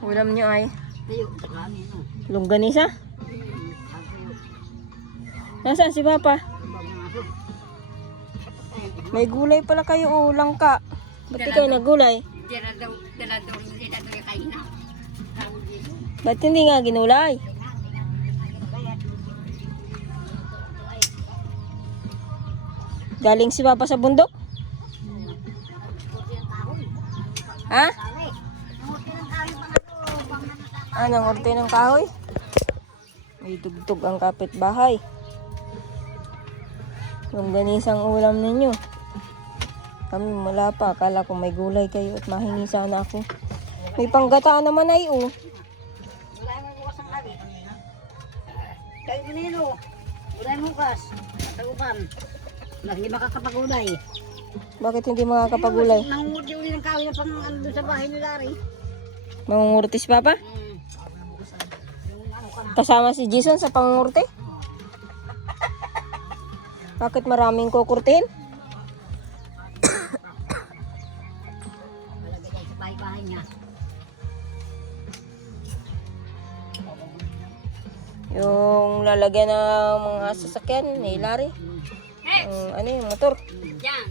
Ulam nyo ay longganisa. Nasaan si Papa? May gulay pala kayo o langka. Ba't di kayo nagulay? Ba't hindi nga ginulay? Galing si Papa sa bundok? Ha? Anong orte ng kahoy? May tugtog ang kapitbahay. Longganisang ulam ninyo. Kami wala pa. Akala ko may gulay kayo at mahingi sana ako. May panggataan naman ay oh. Wala mo bukas ang labi. Kayo nino. Wala mo bukas. Tagupan. Hindi makakapagulay. Bakit hindi makakapagulay? Nangungurti uli ng kahoy na pang doon sa bahay ni Larry. Mangungurtis Papa? Kasama si Jason sa pangungurti? Bakit maraming kukurtin? Malagay sa bahay-bahay niya. Yung lalagyan ng mga sasakyan ni Larry. Ano yung motor? Yan.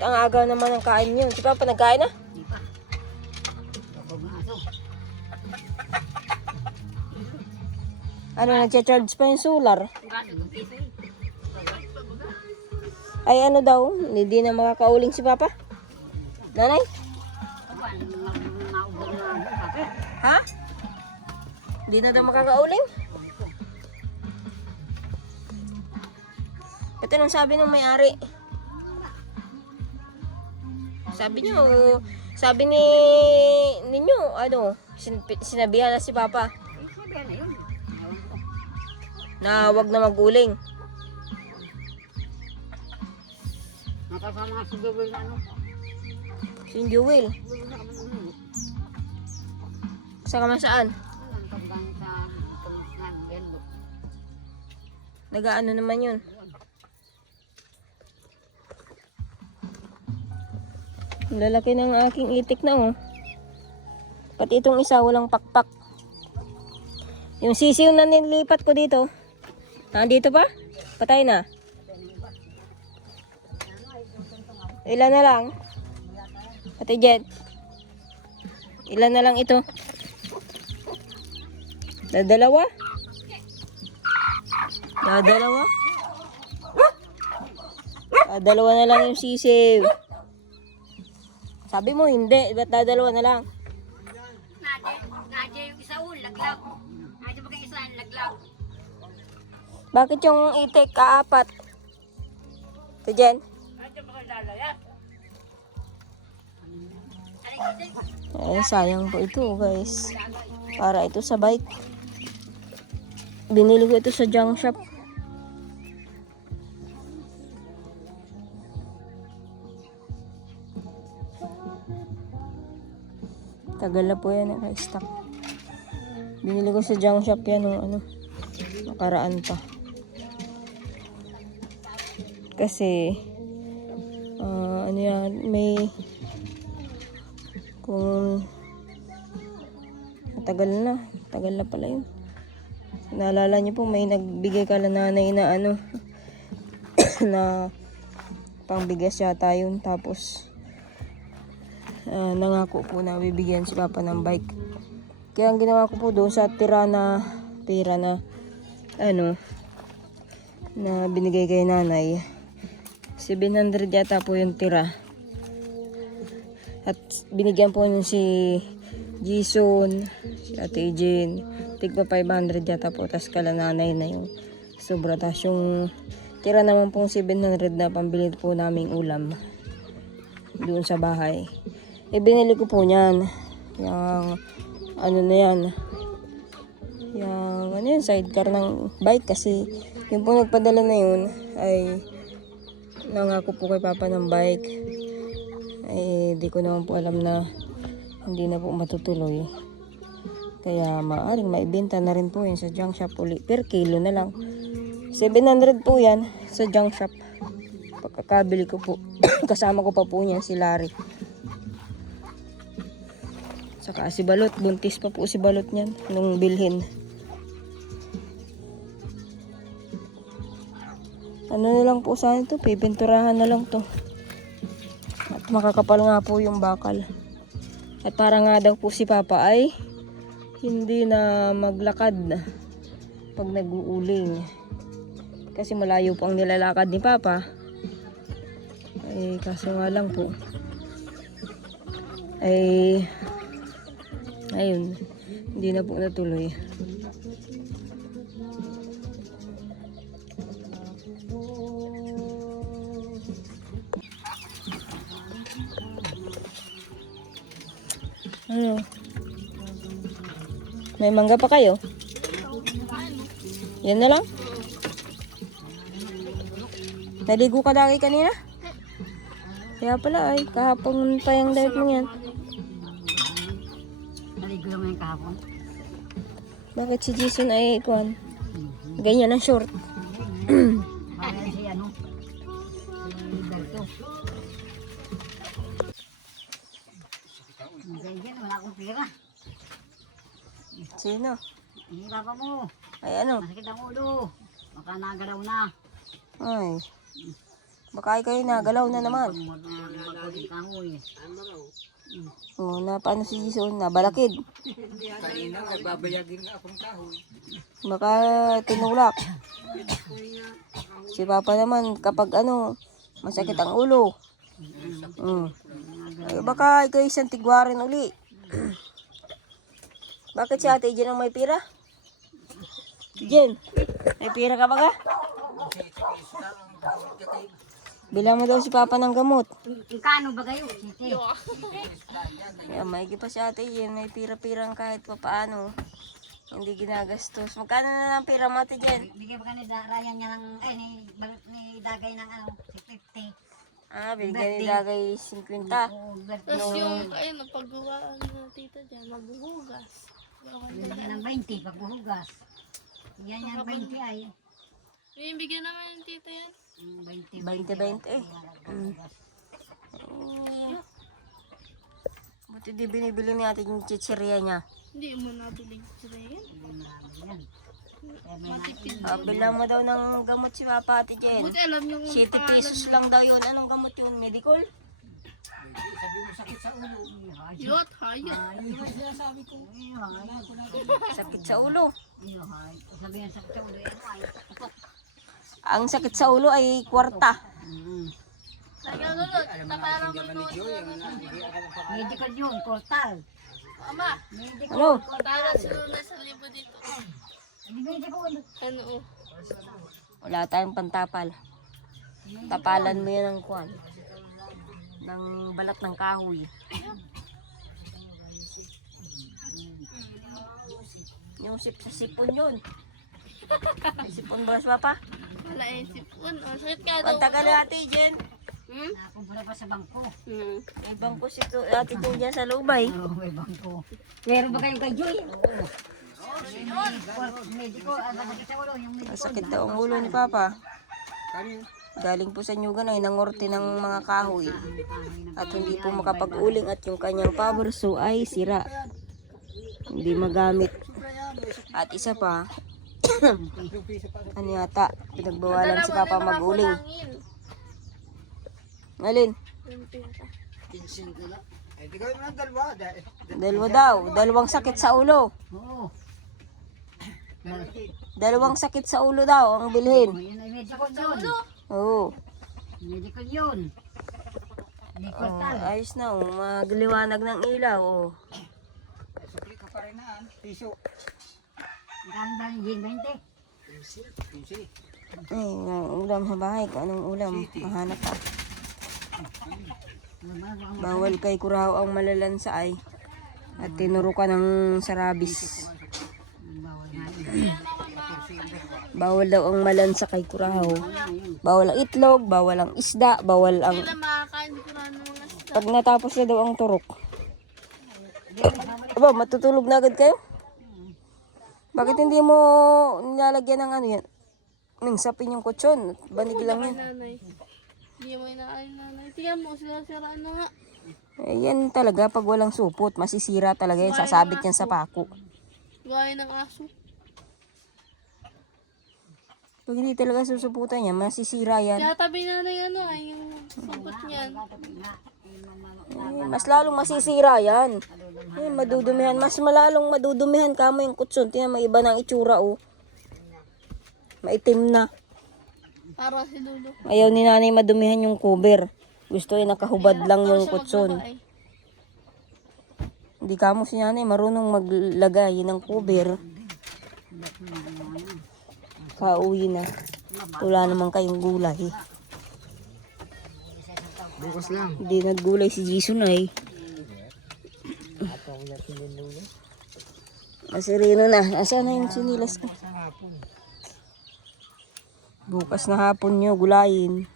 Ang aga naman ang kain yun. Si Papa nagkain na? Di pa. Kapag nga aso. Ano, nag-charge pa yung solar? Ay ano daw, hindi na makakauling si Papa? Nanay? Ha? Hindi na daw makakauling? Ito nung sabi ng may-ari. Sabi ninyo, ano, sinabihan na si Papa Sabihan na yun. na wag na mag-uling. Nakasama nga si Joel na ano. Si Joel. Joel na kami ulit. Saka man saan? Ang paggang sa kamusnan. Gendo. Nagaano naman yun? Lalaki ng aking itik na oh. Pati itong isa walang pakpak. Yung sisiw na nilipat ko dito. Nandito pa? Patay na. Ilan na lang? Ate Jet. Ilan na lang ito? Dadalawa? Dadalawa? Dalawa na lang yung sisiw. Sabi mo hindi, ba't dadalawa na lang? Nadya yung isa laglag. Nadya maging isa laglag. Bakit yung itik kaapat? Ito Jen? Nadya maging lalayat. Ay, sayang po ito guys. Para ito sa bike. Binili ko ito sa junk shop. Tagal na po yan naka-stock. Binili ko sa junk shop yan nung ano, nakaraan pa. Kasi ano yan, may kung tagal na pala yun. Naalala niyo po may nagbigay kala nanay na ano na pangbigas yata yun, tapos nangako po na bibigyan si Papa ng bike. Kaya ang ginawa ko po doon sa pera na ano na binigay kay nanay, 700 yata po yung tira. At binigyan po nun si Jason, si Ate Jane, tigpa 500 yata po, tas kala nanay na yung sobra. Tas yung tira naman pong 700 na pambili po naming ulam doon sa bahay. Binili ko po niyan. Yung ano na yan. Yung ano yun, sidecar ng bike, kasi yung po nagpadala na yun ay nangako po kay Papa ng bike. Ay di ko naman po alam na hindi na po matutuloy. Kaya maaring maibenta na rin po yun sa junk shop uli. Per kilo na lang. 700 po yan sa junk shop. Pagkakabili ko po. Kasama ko pa po niyan si Larry. Saka si Balot, buntis pa po si Balot niyan nung bilhin. Ano na lang po sana ito, pipinturahan na lang to. At makakapal nga po yung bakal. At para nga daw po si Papa ay hindi na maglakad pag nag-uuling. Kasi malayo po ang nilalakad ni Papa. Kaso nga lang po. Ayun. Hindi na po natuloy. Ano? May mangga pa kayo? Yan na lang? Naligo ka dagi kanina? Kaya pala ay, kahapon tayang diet mo yan. Naligo lang yung kahapon. Bakit si Jason ay ikuan? Ganyan ang short. Parang si ano? Si Berto. Ganyan, wala akong pera. Sino? Hihirapan mo. Ay ano? Masakit ang ulo. Baka nagalaw na. Ay. Baka ay kayo nagalaw na naman. Magkulit kahoy. Oh, na paano si Jason? Nabalakid. Kanina, nagbabayagin nga akong kahoy. Baka tinulak. Si Papa naman kapag ano, masakit ang ulo. Ay, baka ikaw isang tigwarin uli. Bakit si Ate Jen ang may pira? Jen, may pira ka ba ka? Bilang mo daw si Papa ng gamot. Kano ba kayo? Siti. Kaya maigi pa si Ate Jen, may pira-pirang kahit pa paano. Hindi ginagastos. Magkano na lang pira mo, Ate Jen? Bigyan ba ka ni Ryan niya ng, ni Dagay ng ano, 50. Binigyan ni Dagay 50. Oo, Tapos yung, ayun, paggawa ng tita dyan, maghuhugas. bigyan ng 20 pagbuhugas. Yan yung 20 ay. Yung bigyan naman yung tita yan. 20. 20-20 eh. Buti di binibili ni Ate yung chichirya niya. Hindi mo nabiling sila yan. Matipid. Bilang mo daw ng gamot si Papa, Ate Jen. Buti alam yung 7 pesos lang daw yun. Anong gamot yun? Medical? Sabi mo sakit sa ulo. Yot, hayot. Sakit sa ulo. Sabi yan sa ulo, ay. Ang sakit sa ulo ay kwarta. Nagagulot. Taparang Medical yun, portal. Ama, Ano? para sunod sa libo dito. Ano oh. Wala tayong pantapal. Tapalan mo yan ng kwan. Ng balat ng kahoy. Yung sa sipon yun. May sipon ba sa Papa? Wala yung sipon. Oh, sakit ka daw. Ang tagal na Ate Jen. Nakumpara pa sa bangko. May bangko si Ate Jen dyan sa lubay. Oo, may bangko. Meron ba kayong kay Joy? Oo. Medical, sakit sa ulo, yung medical. Masakit daw ang ulo ni Papa. Galing po sa Nyugan ay nangorte ng mga kahoy. At hindi po makapag-uling at yung kanyang paborso ay sira. Hindi magamit. At isa pa, ano yata, pinagbawalan si Papa mag-uling. Ngalin? Eh, di gawin mo ng dalawa. Dalawa daw. Dalawang sakit sa ulo. Oo. Dalawang sakit sa ulo daw ang bilhin. Yun ay medical yun. Oo. Medical yun. Medical tal. Ayos na. Magliwanag ng ilaw. Oh. Sukli ka pa rin na. Piso. Ang ba yung 20? Pinsi. Ay, ulam sa bahay. Kung anong ulam, mahanap pa. Bawal kay Kurahaw ang malalansa ay. At tinuro ka ng sarabis. Bawal daw ang malansa kay Kurahaw. Bawal ang itlog, bawal ang isda, bawal ang... Hindi na makakain ko na ng mga sita. Pag natapos na daw ang turok. Aba, matutulog na agad kayo? Bakit hindi mo nilalagyan ng ano yan? Ng sapin yung kutsyon. Banig lang yan. Nanay. Hindi mo inaayon nanay. Tingnan mo, sila-siraan na nga. Yan talaga, pag walang supot, masisira talaga yan. Sasabit yan sa pako. Gaya ng aso. Pag hindi talaga susuputan yan, masisira yan. Kaya tabi na yung ano ay yung supot niyan. Mas lalong masisira yan. Madudumihan. Mas malalong madudumihan kamo yung kutsun. Tingnan, may iba ng itsura, oh. Maitim na. Para si Lulu. Ayaw ni nanay madumihan yung cover. Gusto ay nakahubad lang Para yung siya kutsun. magbabae. Hindi kamo si nanay marunong maglagay ng cover. Kauwi na. Wala naman kayong gulay. Bukas lang. Hindi naggulay si Jason ay. Masirino na. Nasaan na yung sinilas ko? Bukas na hapon nyo, gulayin.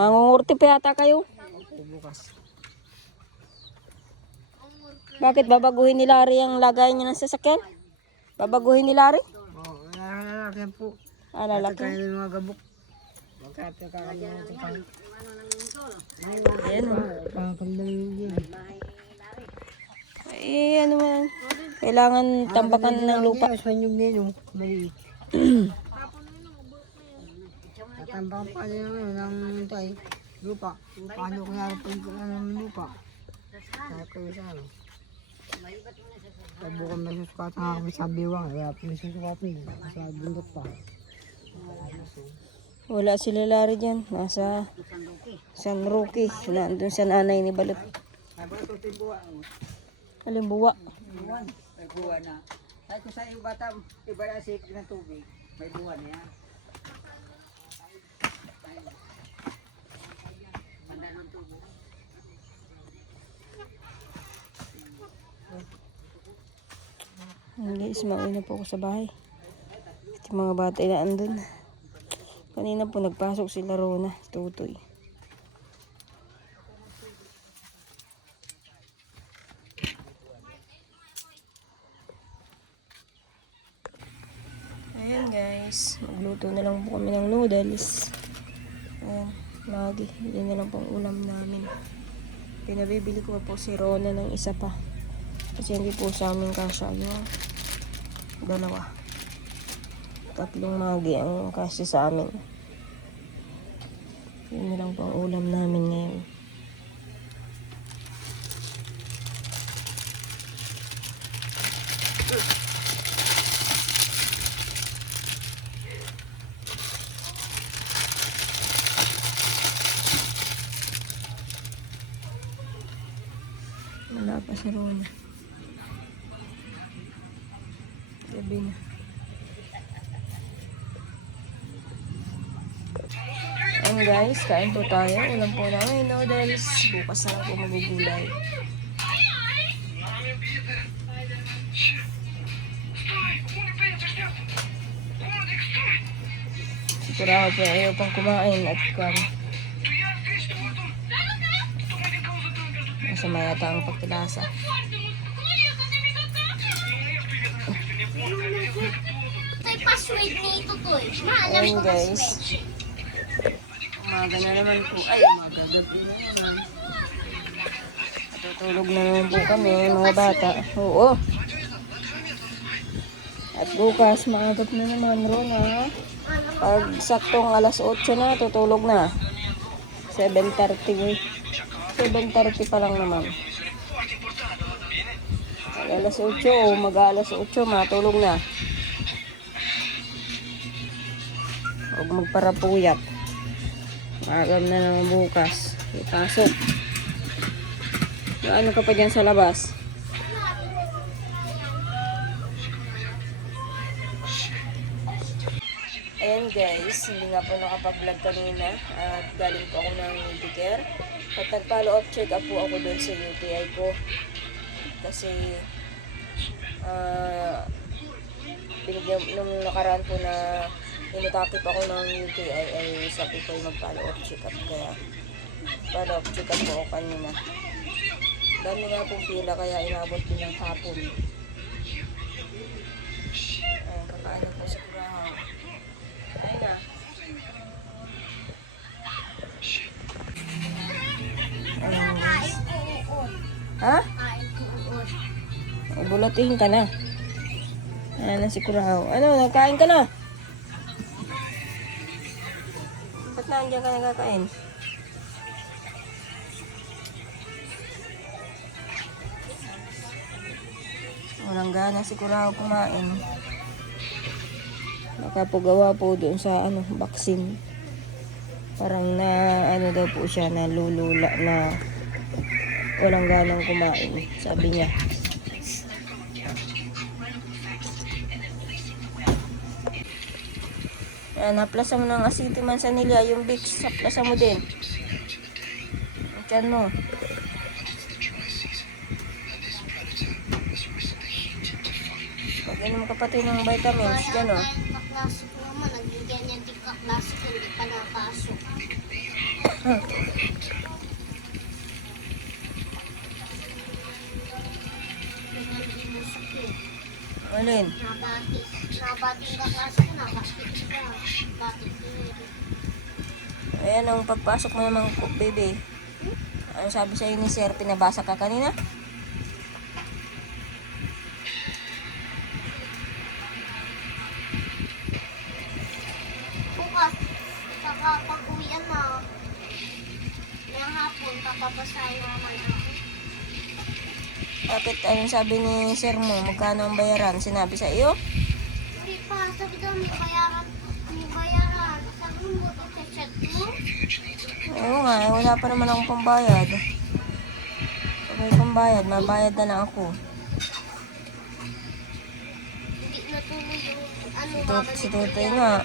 Mangungurti pa yata kayo? Bukas. Bakit babaguhin ni Larry ang lagay niya ng sasakyan? Babaguhin ni Larry? Oo, lalaki po. Lalaki. Kaya ng mga gabok. Magkakalimutan ka. Ayan o. Pangkalayo yun. Eh, ano man. Kailangan tambakan ng lupa. Sanyog nilo. Maliit. Tatambakan pa rin ng tay. Lupa. Paano kaya ito ng lupa? Kaya kayo sa ano? Sabi ko may susukatan ako sa biwang. Kaya may susukatan sa bundok pa. Wala sila Larry dyan. Nasa San Roque. Nandun sa nanay ni Balot. Halimbawa. May buwan na. Ay kung sa iyo bata, iba na safety ng tubig. May buwan yan. Guys, mauwi na po ako sa bahay. At yung mga bata na andun. Kanina po nagpasok sila Rona, Tutoy. Ayan guys, magluto na lang po kami ng noodles. Ayan, lagi. Yan na lang pong ulam namin. Pinabibili ko pa po si Rona ng isa pa. Kasi hindi po sa amin kasya yung dalawa. 3 magi ang kasya sa amin. Yun na lang po ang ulam namin ngayon. Wala pa si Rona. Gabi na. And guys, kain po tayo. Ulam po namin noodles. Bukas na lang po magugulay. Sigurado po ayaw pang kumain at masama yata ang pagkilasa. Ayan guys. Umaga na naman po. Ay, umaga. Gabi na naman. Natutulog na naman po kami, mga bata. Oo. At bukas, maagot na naman, Rona. Pag saktong alas 8 na, tutulog na. 7:30. 7:30 pa lang naman. Pag alas 8 o mag-alas 8, matulog na. Huwag magparapuyat. Magam na naman bukas. Ipasok. Ano ka pa dyan sa labas? Ayan guys, hindi nga po nakapag-vlog kanina. At galing po ako ng Medicare. At nag-follow up check up po ako doon sa UTI ko. Kasi binigyan nung nakaraan po na inutapip ako ng UTI ay sabi ko mag-follow up check up, kaya follow up check up po ako kanina. Dami nga pong pila kaya inabot din ng hapon. Ayan, kakain na po sa kurahaw. Ayun na. Ayan guys. Ha? Ay, bulatihin ka na. Ayan na si Kurahaw. Ano, nagkain ka na? Ba't nandiyan ka nagkakain? Walang gana si Kurahaw kumain. Nakapugawa po doon sa vaccine. Parang na daw po siya, nalulula na walang ganang kumain, sabi niya. Ayan, naplasa mo ng asiti mansanilya, yung Vicks, naplasa mo din. Tiyan mo. Pag-inom ka pati ng vitamins, dyan o. Kaklase ko naman, nagbigyan niya di kaklase ko, hindi pa nakasok. Alin? Nabati yung kaklase ko, nabati ka. Bakit Ayan ang pagpasok mo naman, baby. Ano sabi sa'yo ni Sir? Pinabasa ka kanina? bukas, saka pag-uwian na, ngayong hapon, papapasahin naman ako. Bakit anong sabi ni Sir mo? Magkano ang bayaran? Sinabi sa iyo? Hindi pa, sabi daw may bayaran. Sabi mo, i-chat mo? Oo nga, wala pa naman akong pambayad. Pag may pambayad, mabayad na lang ako. Hindi natuloy yung Si Tutoy nga,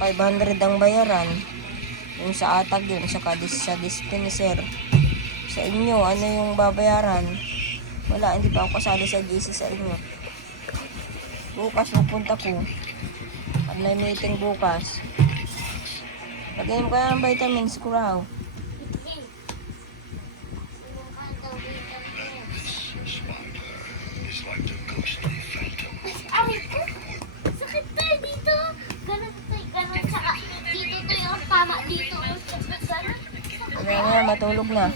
500 ang bayaran. Yung sa atag yun, sa dispenser. Sa inyo, ano yung babayaran? Wala, hindi pa ako kasali sa GC sa inyo. Bukas pupunta ko. Pag may meeting bukas. Pag-inom ka ng vitamins, Kurahaw. Aray ko! Sakit tayo dito! Ganun tayo, ganun. Saka dito to yung tama dito. Ganun. Kaya nga, matulog na.